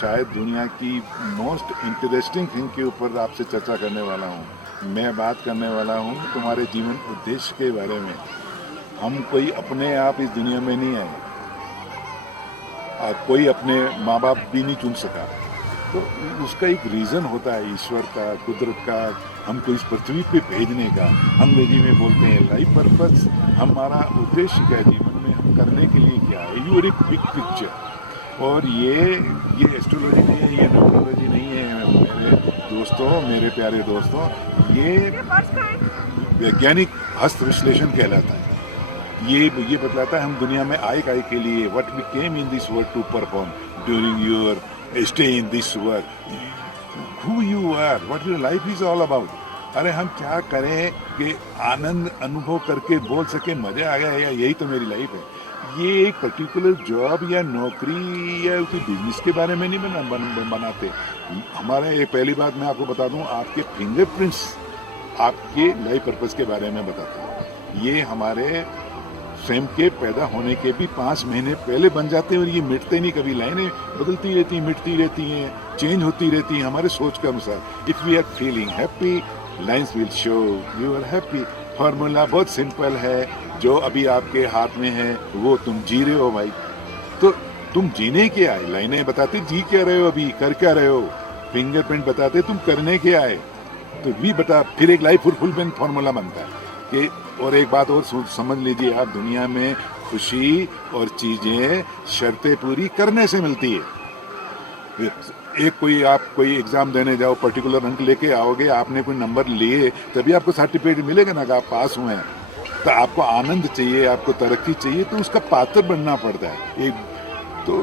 शायद दुनिया की मोस्ट इंटरेस्टिंग थिंग के ऊपर आपसे चर्चा करने वाला हूँ। मैं बात करने वाला हूँ तुम्हारे जीवन उद्देश्य के बारे में। हम कोई अपने आप इस दुनिया में नहीं आए, कोई अपने माँ बाप भी नहीं चुन सका, तो उसका एक रीज़न होता है, ईश्वर का, कुदरत का, हमको इस पृथ्वी पे भेजने का। अंग्रेजी में बोलते हैं लाइफ पर्पस। हमारा उद्देश्य क्या है जीवन में, हम करने के लिए क्या है, यू एक बिग पिक्चर। और ये एस्ट्रोलॉजी नहीं है, ये न्यूमरोलॉजी नहीं है मेरे दोस्तों, मेरे प्यारे दोस्तों, ये वैज्ञानिक हस्त विश्लेषण कहलाता है। ये बतलाता है हम दुनिया में आए काय के लिए, what we came in this world to perform during your stay in this world, who you are, what your life is all about. अरे हम क्या करें कि आनंद अनुभव करके बोल सके मजा आ गया, या यही तो मेरी लाइफ है। ये एक पर्टिकुलर जॉब या नौकरी या कोई बिजनेस के बारे में नहीं बनाते। हमारे एक पहली बात मैं आपको बता दूं, आपके फिंगरप्रिंट्स आपके लाइफ पर्पस के बारे में बताते हैं। ये हमारे स्वयं के पैदा होने के भी 5 महीने पहले बन जाते हैं, और ये मिटते नहीं कभी। लाइनें बदलती रहती हैं, मिटती रहती हैं, चेंज होती रहती हैं हमारे सोच के अनुसार। If we are feeling happy, lines will show you are happy. Formula बहुत सिंपल है, जो अभी आपके हाथ में है वो तुम जी रहे हो भाई। तो तुम जीने क्या है, लाइनें बताते जी क्या रहे हो, अभी कर क्या रहे हो, फिंगरप्रिंट बताते तुम करने क्या है। तो भी बता, फिर एक लाइफ फुलफिलमेंट फार्मूला बनता है कि, और एक बात और समझ लीजिए आप, दुनिया में खुशी और चीज़ें शर्तें पूरी करने से मिलती है। एक कोई एग्ज़ाम देने जाओ, पर्टिकुलर अंक लेके आओगे, आपने कोई नंबर लिए तभी आपको सर्टिफिकेट मिलेगा ना कि आप पास हुए हैं। तो आपको आनंद चाहिए, आपको तरक्की चाहिए, तो उसका पात्र बनना पड़ता है। तो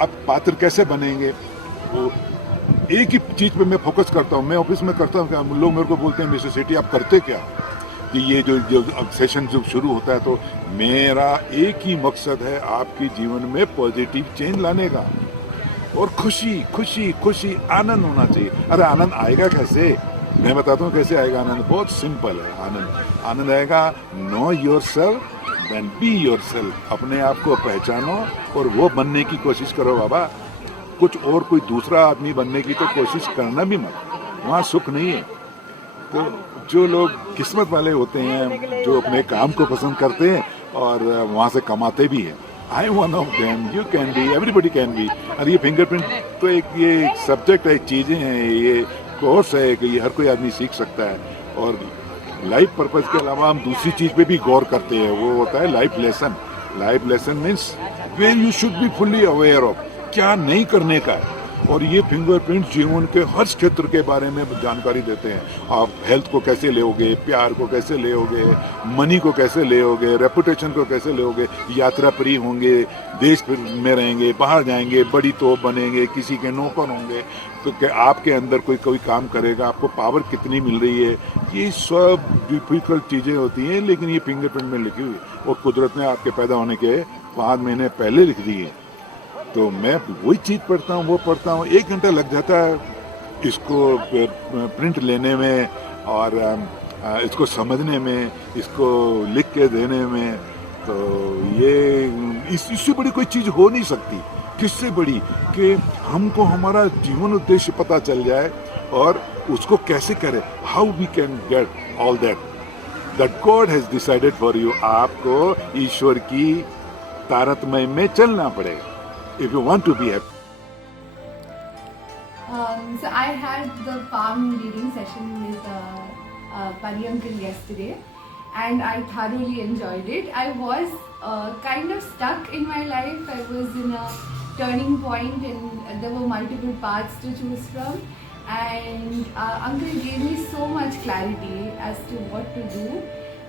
आप पात्र कैसे बनेंगे, वो एक ही चीज़ पे मैं फोकस करता हूँ। मैं ऑफिस में करता हूँ, लोग मेरे को बोलते हैं मिस्टर सेठी आप करते क्या, कि ये जो सेशन जब शुरू होता है तो मेरा एक ही मकसद है आपके जीवन में पॉजिटिव चेंज लाने का, और खुशी खुशी खुशी आनंद होना चाहिए। अरे आनंद आएगा कैसे, मैं बताता हूँ कैसे आएगा आनंद। बहुत सिंपल है। आनंद आएगा, know yourself then be yourself. अपने आप को पहचानो और वो बनने की कोशिश करो बाबा। कुछ और कोई दूसरा आदमी बनने की तो कोशिश करना भी मत, वहाँ सुख नहीं है। तो जो लोग किस्मत वाले होते हैं, जो अपने काम को पसंद करते हैं और वहाँ से कमाते भी हैं, I one of them, you can be, everybody can be. और ये फिंगरप्रिंट तो एक सब्जेक्ट है, चीज़ें हैं, ये कोर्स है कि ये हर कोई आदमी सीख सकता है। और लाइफ पर्पस के अलावा हम दूसरी चीज़ पे भी गौर करते हैं, वो होता है life lesson. Life lesson means where you should be fully aware of, क्या नहीं करने का है। और ये फिंगरप्रिंट जीवन के हर क्षेत्र के बारे में जानकारी देते हैं। आप हेल्थ को कैसे लेओगे, प्यार को कैसे लेओगे, मनी को कैसे लेओगे, रेपुटेशन को कैसे लेओगे, यात्रा प्रिय होंगे, देश में रहेंगे, बाहर जाएंगे, बड़ी तोप बनेंगे, किसी के नौकर होंगे, तो क्या आपके अंदर कोई काम करेगा, आपको पावर कितनी मिल रही है। ये सब डिफिकल्ट चीज़ें होती हैं, लेकिन ये फिंगरप्रिंट में लिखी हुई है, और कुदरत ने आपके पैदा होने के 5 महीने पहले लिख दी है। तो मैं वही चीज़ पढ़ता हूँ, वो पढ़ता हूँ, 1 घंटा लग जाता है इसको प्रिंट लेने में, और इसको समझने में, इसको लिख के देने में। तो ये इससे बड़ी कोई चीज़ हो नहीं सकती। किससे बड़ी कि हमको हमारा जीवन उद्देश्य पता चल जाए और उसको कैसे करें, how we can get all that God has decided for you. आपको ईश्वर की तारतम्य में चलना पड़ेगा if you want to be happy. So I had the palm reading session with Pari uncle yesterday, and I thoroughly enjoyed it. I was kind of stuck in my life. I was in a turning point, and there were multiple paths to choose from. And uncle gave me so much clarity as to what to do,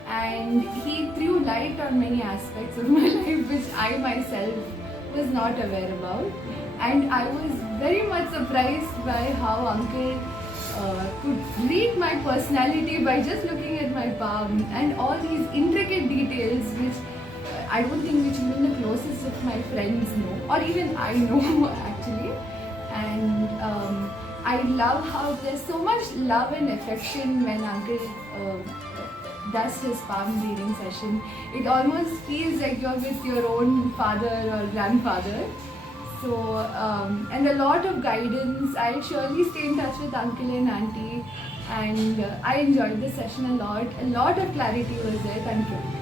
and he threw light on many aspects of my life which I myself was not aware about. And I was very much surprised by how uncle could read my personality by just looking at my palm, and all these intricate details which I don't think which even the closest of my friends know, or even I know actually. And I love how there's so much love and affection when uncle does his palm reading session. It almost feels like you're with your own father or grandfather. So, and a lot of guidance. I'll surely stay in touch with uncle and auntie, and I enjoyed the session a lot. A lot of clarity was there. Thank you.